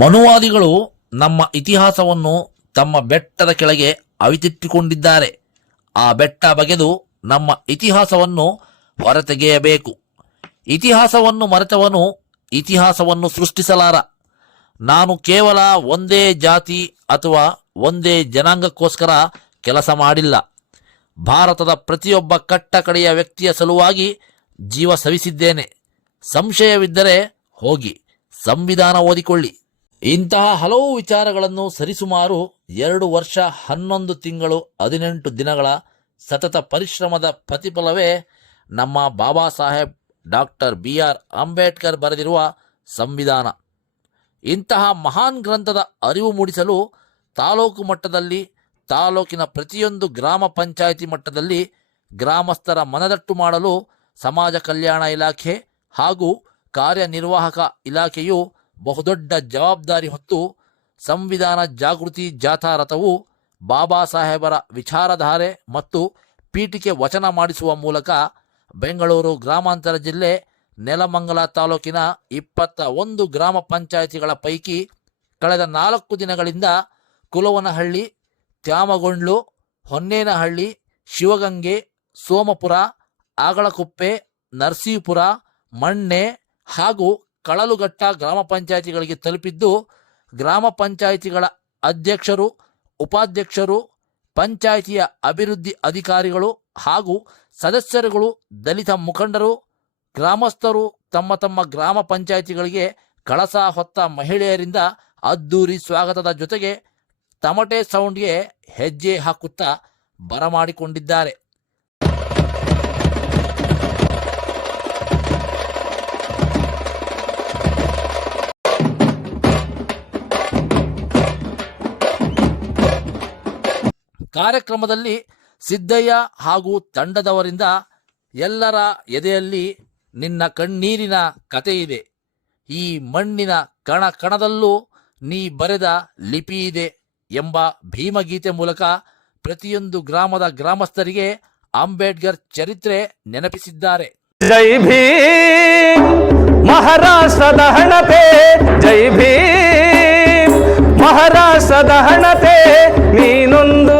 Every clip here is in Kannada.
ಮನುವಾದಿಗಳು ನಮ್ಮ ಇತಿಹಾಸವನ್ನು ತಮ್ಮ ಬೆಟ್ಟದ ಕೆಳಗೆ ಅವಿತಿಟ್ಟುಕೊಂಡಿದ್ದಾರೆ. ಆ ಬೆಟ್ಟ ಬಗೆದು ನಮ್ಮ ಇತಿಹಾಸವನ್ನು ಹೊರತೆಗೆಯಬೇಕು. ಇತಿಹಾಸವನ್ನು ಮರೆತವನು ಇತಿಹಾಸವನ್ನು ಸೃಷ್ಟಿಸಲಾರ. ನಾನು ಕೇವಲ ಒಂದೇ ಜಾತಿ ಅಥವಾ ಒಂದೇ ಜನಾಂಗಕ್ಕೋಸ್ಕರ ಕೆಲಸ ಮಾಡಿಲ್ಲ. ಭಾರತದ ಪ್ರತಿಯೊಬ್ಬ ಕಟ್ಟಕಡೆಯ ವ್ಯಕ್ತಿಯ ಸಲುವಾಗಿ ಜೀವ ಸವಿಸಿದ್ದೇನೆ. ಸಂಶಯವಿದ್ದರೆ ಹೋಗಿ ಸಂವಿಧಾನ ಓದಿಕೊಳ್ಳಿ. ಇಂತಹ ಹಲವು ವಿಚಾರಗಳನ್ನು ಸರಿಸುಮಾರು 2 ವರ್ಷ 11 ತಿಂಗಳು 18 ದಿನಗಳ ಸತತ ಪರಿಶ್ರಮದ ಪ್ರತಿಫಲವೇ ನಮ್ಮ ಬಾಬಾ ಸಾಹೇಬ್ ಡಾಕ್ಟರ್ BR ಅಂಬೇಡ್ಕರ್ ಬರೆದಿರುವ ಸಂವಿಧಾನ. ಇಂತಹ ಮಹಾನ್ ಗ್ರಂಥದ ಅರಿವು ಮೂಡಿಸಲು ತಾಲೂಕು ಮಟ್ಟದಲ್ಲಿ, ತಾಲೂಕಿನ ಪ್ರತಿಯೊಂದು ಗ್ರಾಮ ಪಂಚಾಯಿತಿ ಮಟ್ಟದಲ್ಲಿ ಗ್ರಾಮಸ್ಥರ ಮನದಟ್ಟು ಮಾಡಲು ಸಮಾಜ ಕಲ್ಯಾಣ ಇಲಾಖೆ ಹಾಗೂ ಕಾರ್ಯನಿರ್ವಾಹಕ ಇಲಾಖೆಯು ಬಹುದೊಡ್ಡ ಜವಾಬ್ದಾರಿ ಹೊತ್ತು ಸಂವಿಧಾನ ಜಾಗೃತಿ ಜಾಥಾ ರಥವು ಬಾಬಾ ಸಾಹೇಬರ ವಿಚಾರಧಾರೆ ಮತ್ತು ಪೀಠಿಕೆ ವಚನ ಮಾಡಿಸುವ ಮೂಲಕ ಬೆಂಗಳೂರು ಗ್ರಾಮಾಂತರ ಜಿಲ್ಲೆ ನೆಲಮಂಗಲ ತಾಲೂಕಿನ 21 ಗ್ರಾಮ ಪಂಚಾಯಿತಿಗಳ ಪೈಕಿ ಕಳೆದ 4 ದಿನಗಳಿಂದ ಕುಲವನಹಳ್ಳಿ, ತ್ಯಾಮಗೊಂಡ್ಲು, ಹೊನ್ನೇನಹಳ್ಳಿ, ಶಿವಗಂಗೆ, ಸೋಮಪುರ, ಆಗಳಕುಪ್ಪೆ, ನರಸೀಪುರ, ಮಣ್ಣೆ ಹಾಗೂ ಕಳಲುಘಟ್ಟ ಗ್ರಾಮ ಪಂಚಾಯಿತಿಗಳಿಗೆ ತಲುಪಿದ್ದು, ಗ್ರಾಮ ಪಂಚಾಯಿತಿಗಳ ಅಧ್ಯಕ್ಷರು, ಉಪಾಧ್ಯಕ್ಷರು, ಪಂಚಾಯಿತಿಯ ಅಭಿವೃದ್ಧಿ ಅಧಿಕಾರಿಗಳು ಹಾಗೂ ಸದಸ್ಯರುಗಳು, ದಲಿತ ಮುಖಂಡರು, ಗ್ರಾಮಸ್ಥರು ತಮ್ಮ ತಮ್ಮ ಗ್ರಾಮ ಪಂಚಾಯಿತಿಗಳಿಗೆ ಕಳಸ ಹೊತ್ತ ಮಹಿಳೆಯರಿಂದ ಅದ್ದೂರಿ ಸ್ವಾಗತದ ಜೊತೆಗೆ ತಮಟೆ ಸೌಂಡ್ಗೆ ಹೆಜ್ಜೆ ಹಾಕುತ್ತಾ ಬರಮಾಡಿಕೊಂಡಿದ್ದಾರೆ. ಕಾರ್ಯಕ್ರಮದಲ್ಲಿ ಸಿದ್ದಯ್ಯ ಹಾಗೂ ತಂಡದವರಿಂದ ಎಲ್ಲರ ಎದೆಯಲ್ಲಿ ನಿನ್ನ ಕಣ್ಣೀರಿನ ಕಥೆಯಿದೆ, ಈ ಮಣ್ಣಿನ ಕಣ ಕಣದಲ್ಲೂ ನೀ ಬರೆದ ಲಿಪಿ ಇದೆ ಎಂಬ ಭೀಮಗೀತೆ ಮೂಲಕ ಪ್ರತಿಯೊಂದು ಗ್ರಾಮದ ಗ್ರಾಮಸ್ಥರಿಗೆ ಅಂಬೇಡ್ಕರ್ ಚರಿತ್ರೆ ನೆನಪಿಸಿದ್ದಾರೆ. ಜೈ ಭೀಮ್ ಮಹಾರಾಷ್ಟ್ರದ ಹಣತೆ, ಜೈ ಭೀಮ್ ಮಹಾರಾಷ್ಟ್ರದ ಹಣತೆ, ನೀನೊಂದು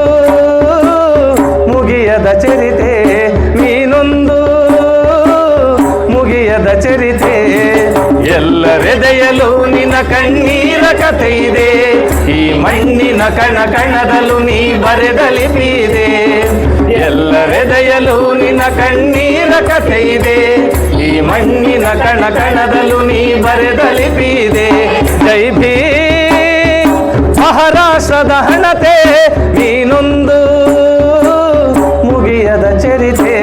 ಮುಗಿಯದ ಚರಿತೆ, ನೀನೊಂದು ಮುಗಿಯದ ಚರಿತೆ. ಎಲ್ಲರೆದೆಯಲು ನಿನ್ನ ಕಣ್ಣೀರ ಕಥೆ ಇದೆ, ಈ ಮಣ್ಣಿನ ಕಣ ಕಣದಲ್ಲೂ ನೀ ಬರೆದ ಲಿಪಿ ಇದೆ. ಎಲ್ಲರೆದೆಯಲು ನಿನ್ನ ಕಣ್ಣೀರ ಕಥೆ ಇದೆ, ಈ ಮಣ್ಣಿನ ಕಣ ಕಣದಲ್ಲೂ ನೀ ಬರೆದ ಲಿಪಿ ಇದೆ. ಜೈ ಭೀಮ್ ಮಹಾರಾಷ್ಟ್ರದ ಹಣತೆ, ನೀನೊಂದು ಮುಗಿಯದ ಚರಿತೆ.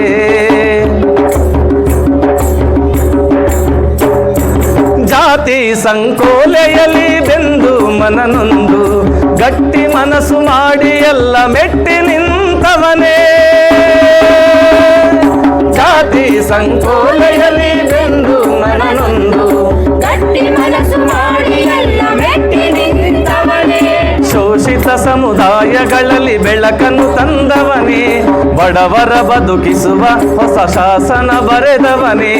ಜಾತಿ ಸಂಕೋಲೆಯಲ್ಲಿ ಬೆಂದು ಮನನೊಂದು ಗಟ್ಟಿ ಮನಸ್ಸು ಮಾಡಿ ಎಲ್ಲ ಮೆಟ್ಟಿ ನಿಂತವನೇ. ಜಾತಿ ಸಂಕೋಲೆಯಲ್ಲಿ ಬೆಂದು ಮನನೊಂದು ಗಟ್ಟಿ ಮನಸ್ಸು ಮಾಡಿ ಎಲ್ಲ ಮೆಟ್ಟಿ ನಿಂತವನೇ. ಶೋಷಿತ ಸಮುದಾಯಗಳಲ್ಲಿ ಬೆಳಕನ್ನು ತಂದವನೇ, ಬಡವರ ಬದುಕಿಸುವ ಹೊಸ ಶಾಸನ ಬರೆದವನೇ.